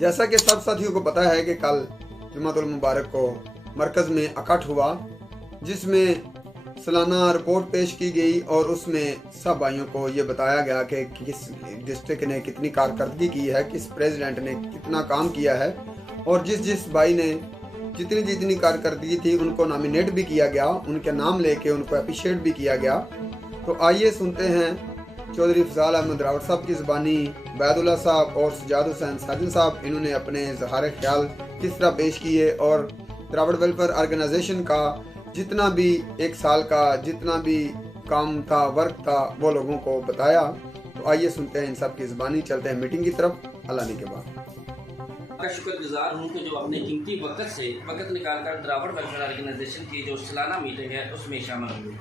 जैसा कि सब साथियों को पता है कि कल जुम्मतुल मुबारक को मरकज़ में इकट्ठ हुआ, जिसमें सालाना रिपोर्ट पेश की गई और उसमें सब भाइयों को ये बताया गया कि किस डिस्ट्रिक्ट ने कितनी कारकर्दगी की है, किस प्रेसिडेंट ने कितना काम किया है, और जिस भाई ने जितनी कारकर्दगी थी उनको नॉमिनेट भी किया गया, उनके नाम लेके उनको अप्रिशिएट भी किया गया। तो आइए सुनते हैं चौधरी फजाल अहमद रावत साहब की ज़बानी बैदुल्ला साहब और सजाद हुसैन साजिद साहब, इन्होंने अपने इज़हार ख्याल किस तरह पेश किए और द्राविड़ वेलफेयर ऑर्गेनाइजेशन का जितना भी एक साल का जितना भी काम था, वर्क था, वो लोगों को बताया। तो आइए सुनते हैं इन सब की ज़बानी। चलते हैं मीटिंग की तरफ। अल्लाह के बाद का शुक्रगुजार हूँ कि जो अपने कीमती वक्त निकाल कर द्राविड़ वेलफेयर ऑर्गेनाइजेशन की जो सालाना मीटिंग है उसमें शामिल हुए,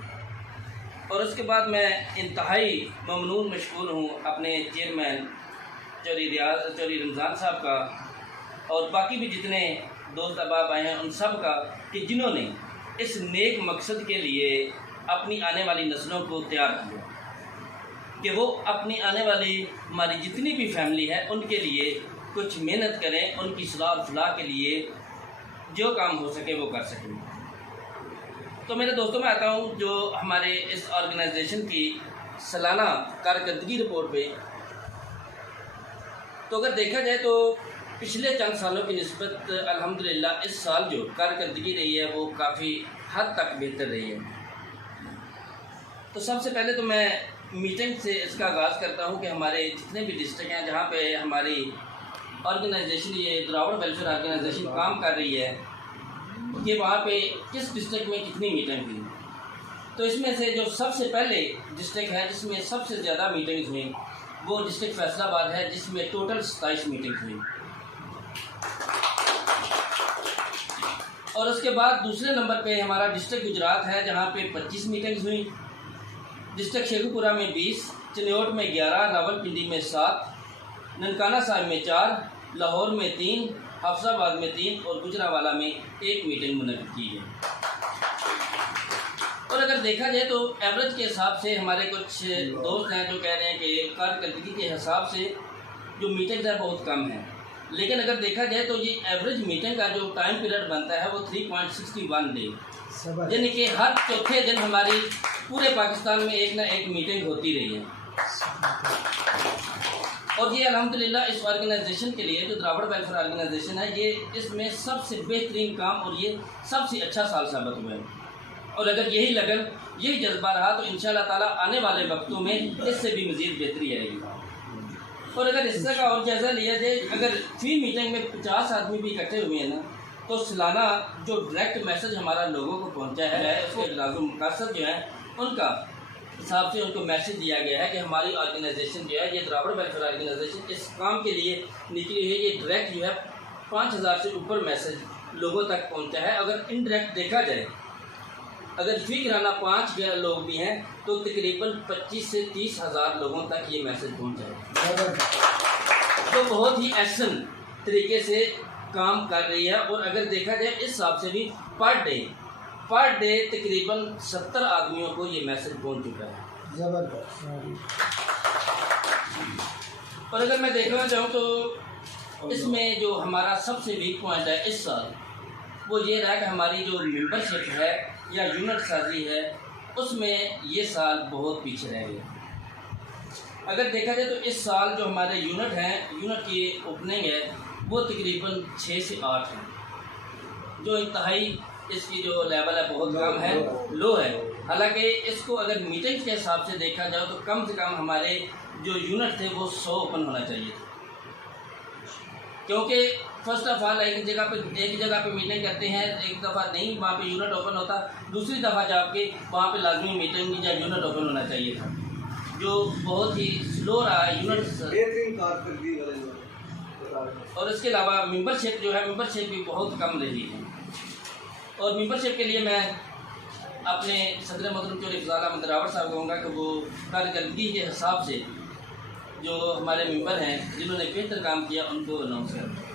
और उसके बाद मैं इंतहाई ममनून मशकूर हूँ अपने चेयरमैन चौधरी रमज़ान साहब का और बाकी भी जितने दोस्त अहबाब आए हैं उन सब का, कि जिन्होंने इस नेक मकसद के लिए अपनी आने वाली नस्लों को तैयार किया कि वो अपनी आने वाली हमारी जितनी भी फैमिली है उनके लिए कुछ मेहनत करें, उनकी सलाह और फलाह के लिए जो काम हो सके वो कर सकें। तो मेरे दोस्तों, मैं आता हूँ जो हमारे इस ऑर्गेनाइजेशन की सालाना कारकर्दगी रिपोर्ट पे। तो अगर देखा जाए तो पिछले चंद सालों की निस्बत अल्हम्दुलिल्लाह इस साल जो कारकर्दगी रही है वो काफ़ी हद तक बेहतर रही है। तो सबसे पहले तो मैं मीटिंग से इसका आगाज़ करता हूँ कि हमारे जितने भी डिस्ट्रिक्ट हैं जहाँ पे हमारी ऑर्गेनाइजेशन ये द्राविड़ वेलफेयर ऑर्गेनाइजेशन काम कर रही है, कि वहाँ पे किस डिस्ट्रिक्ट में कितनी मीटिंग हुई। तो इसमें से जो सबसे पहले डिस्ट्रिक्ट है जिसमें सबसे ज़्यादा मीटिंग्स हुई वो डिस्ट्रिक्ट फैसलाबाद है, जिसमें टोटल 27 मीटिंग्स हुई। और उसके बाद दूसरे नंबर पे हमारा डिस्ट्रिक्ट गुजरात है जहाँ पे 25 मीटिंग्स हुई। डिस्ट्रिक्ट शेखुपुरा में 20, चिन्योट में 11, रावलपिंडी में 7, ननकाना साहिब में 4, लाहौर में 3, हफ्साबाद में 3 और गुजरावाला में 1 मीटिंग मुनक़िद की है। और अगर देखा जाए तो एवरेज के हिसाब से हमारे कुछ दोस्त हैं जो कह रहे हैं कि कारकर्दगी के हिसाब से जो मीटिंग्स है बहुत कम है, लेकिन अगर देखा जाए तो ये एवरेज मीटिंग का जो टाइम पीरियड बनता है वो 3.61 डे, यानी कि हर चौथे दिन हमारी पूरे पाकिस्तान में एक ना एक मीटिंग होती रही है। और ये अल्हम्दुलिल्लाह इस ऑर्गेनाइजेशन के लिए जो द्राविड़ वेलफेयर ऑर्गेनाइजेशन है ये इसमें सबसे बेहतरीन काम और ये सबसे अच्छा साल साबित हुआ है। और अगर यही लगन यही जज्बा रहा तो इंशाअल्लाह ताला आने वाले वक्तों में इससे भी मज़ीद बेहतरी आएगी। और अगर हिस्से का और जायज़ा लिया जाए, अगर फी मीटिंग में 50 आदमी भी इकट्ठे हुए हैं ना, तो सालाना जो डायरेक्ट मैसेज हमारा लोगों को पहुंचा है उसके मकसद जो है उनका हिसाब से उनको मैसेज दिया गया है कि हमारी ऑर्गेनाइजेशन जो है ये द्राविड़ वेलफेयर ऑर्गेनाइजेशन इस काम के लिए निकली है। ये डायरेक्ट जो है 5000 से ऊपर मैसेज लोगों तक पहुँचा है। अगर इनडायरेक्ट देखा जाए, अगर फी कराना 5 लोग भी हैं तो तकरीबन 25 से 30 हज़ार लोगों तक ये मैसेज पहुँचा है, तो बहुत ही एहसन तरीके से काम कर रही है। और अगर देखा जाए इस हिसाब से भी पर डे तकरीबन 70 आदमियों को ये मैसेज पहुँच चुका है। ज़बरदस्त। और अगर मैं देखना चाहूँ तो इसमें जो हमारा सबसे वीक पॉइंट है इस साल वो ये रहा कि हमारी जो मेंबरशिप है या यूनिट साजी है उसमें ये साल बहुत पीछे रह गया। अगर देखा जाए तो इस साल जो हमारे यूनिट हैं, यूनिट की ओपनिंग है वो तकरीबन 6 से 8 है, जो इंतहाई इसकी जो लेवल है बहुत कम है, लो है। हालांकि इसको अगर मीटिंग्स के हिसाब से देखा जाए तो कम से कम हमारे जो यूनिट थे वो 100 ओपन होना चाहिए था, क्योंकि फर्स्ट ऑफ ऑल एक जगह पे मीटिंग करते हैं, एक दफ़ा नहीं वहाँ पे यूनिट ओपन होता, दूसरी दफ़ा जाके वहाँ पे लाजमी मीटिंग या यूनिट ओपन होना चाहिए था, जो बहुत ही स्लो रहा यूनिट। और इसके अलावा मेंबरशिप जो है मेंबरशिप भी बहुत कम रही है। और मेंबरशिप के लिए मैं अपने सदर मोहतरम चौधरी फजाल अहमद रावत साहब कहूँगा कि वो कारकर्दगी के हिसाब से जो हमारे मेंबर हैं जिन्होंने बेहतर काम किया उनको अनाउंस करें।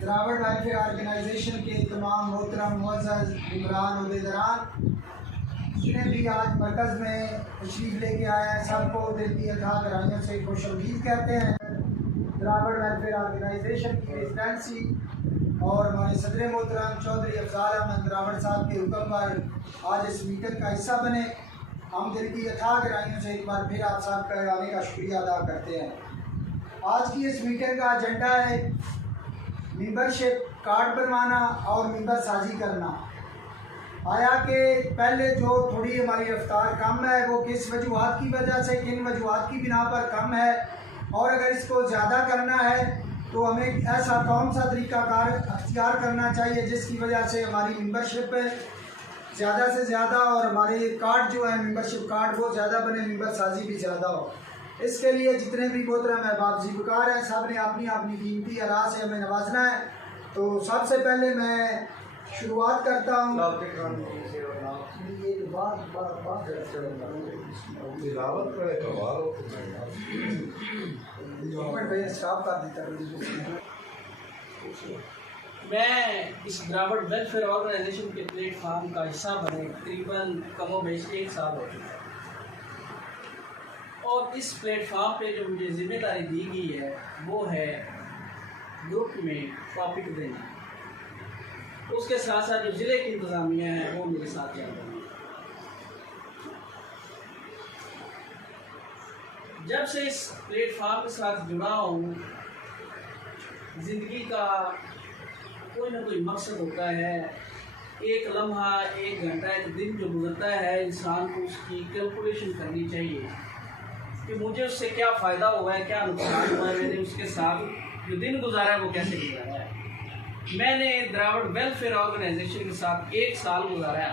द्राविड़ वेलफेयर ऑर्गेनाइजेशन के तमाम मोहतरम मुअज़्ज़ज़ इमरान उहदेदारान, जिन्हें भी आज मरकज़ में तशरीफ़ लेके आए हैं सबको दिल की अथाह गहराइयों से खुशआमदीद कहते हैं। द्राविड़ वेलफेयर ऑर्गेनाइजेशन की रेजिडेंसी और हमारे सदर मोहतरम चौधरी अफजाल अहमद द्राविड़ साहब के हुक्म पर आज इस मीटिंग का हिस्सा बने। हम दिल की अथाह गहराइयों से एक बार फिर आप सब का आने का शुक्रिया अदा करते हैं। आज की इस मीटिंग का एजेंडा है मेंबरशिप कार्ड बनवाना और मेंबर साजी करना। आया कि पहले जो थोड़ी हमारी रफ्तार कम है वो किस वजूहात की वजह से, किन वजूहात की बिना पर कम है, और अगर इसको ज़्यादा करना है तो हमें ऐसा कौन सा तरीक़ाकार अख्तियार करना चाहिए जिसकी वजह से हमारी मेंबरशिप ज़्यादा से ज़्यादा और हमारे कार्ड जो है मेंबरशिप कार्ड वो ज़्यादा बने, मेंबर साजी भी ज़्यादा हो। इसके लिए जितने भी मोहतरम अहबाब ज़िब्कार हैं सब ने अपनी अपनी कीमती आरा से हमें नवाजना है। तो सबसे पहले मैं शुरुआत करता हूँ। मैं इस द्राविड़ वेलफेयर ऑर्गेनाइजेशन के प्लेटफार्म का हिस्सा बने तकरीबन कमोबेश 1 साल हो चुका है, और इस प्लेटफार्म पे जो मुझे जिम्मेदारी दी गई है वो है ग्रुप में टॉपिक देना। उसके साथ साथ जो ज़िले की इंतज़ामिया है वो मेरे साथ चल रही है। जब से इस प्लेटफार्म के साथ जुड़ा हूँ, ज़िंदगी का कोई ना कोई मकसद होता है। एक लम्हा, एक घंटा, एक दिन जो गुजरता है इंसान को उसकी कैलकुलेशन करनी चाहिए कि मुझे उससे क्या फ़ायदा हुआ है, क्या नुकसान हुआ है, मैंने उसके साथ जो दिन गुजारा है वो कैसे गुजारा है। मैंने द्राविड़ वेलफेयर ऑर्गेनाइजेशन के साथ 1 साल गुजारा,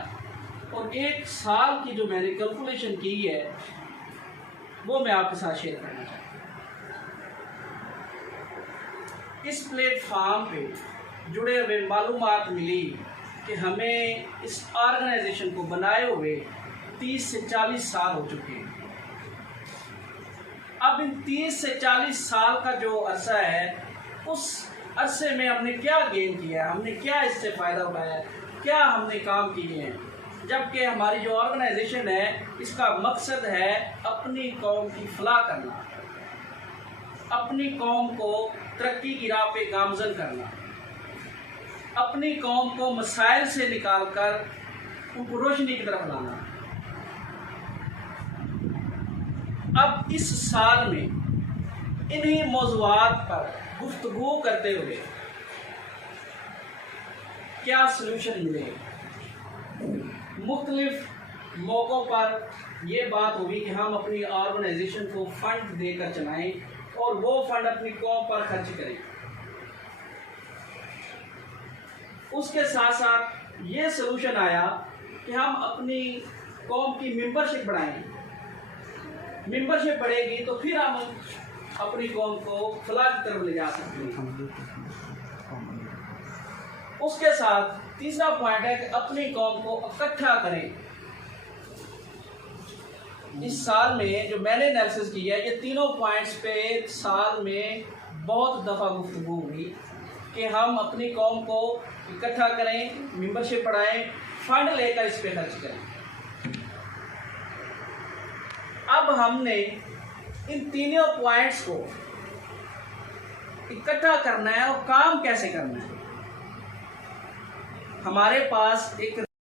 और 1 साल की जो मैंने कैलकुलेशन की है वो मैं आपके साथ शेयर करना चाहता हूँ। इस प्लेटफार्म पे जुड़े हुए मालूमात मिली कि हमें इस ऑर्गेनाइजेशन को बनाए हुए 30 से 40 साल हो चुके हैं। अब इन 30 से 40 साल का जो अरसा है, उस अरसे में हमने क्या गेन किया, हमने क्या इससे फ़ायदा उठाया, क्या हमने काम किए हैं। जबकि हमारी जो ऑर्गेनाइजेशन है इसका मकसद है अपनी कौम की फलाह करना, अपनी कौम को तरक्की की राह पे गामजन करना, अपनी कौम को मसाइल से निकाल कर उनको रोशनी की तरफ लाना। अब इस साल में इन्हीं मौज़ूआत पर गुफ्तगू करते हुए क्या सलूशन मिले, मुख्तलिफ मौक़ों पर ये बात होगी कि हम अपनी ऑर्गेनाइजेशन को फ़ंड देकर चलाएं और वो फ़ंड अपनी कौम पर खर्च करें। उसके साथ साथ ये सलूशन आया कि हम अपनी कौम की मेंबरशिप बढ़ाएं। मेंबरशिप बढ़ेगी तो फिर हम अपनी कौम को फलाह की तरफ ले जा सकते हैं। उसके साथ तीसरा पॉइंट है कि अपनी कौम को इकट्ठा करें। इस साल में जो मैंने एनालिसिस किया है, ये तीनों पॉइंट्स पे साल में बहुत दफ़ा गुफ्तगू हुई कि हम अपनी कौम को इकट्ठा करें, मेंबरशिप बढ़ाएं, फंड लेकर इस पे खर्च करें। अब हमने इन तीनों पॉइंट्स को इकट्ठा करना है और काम कैसे करना है। हमारे पास एक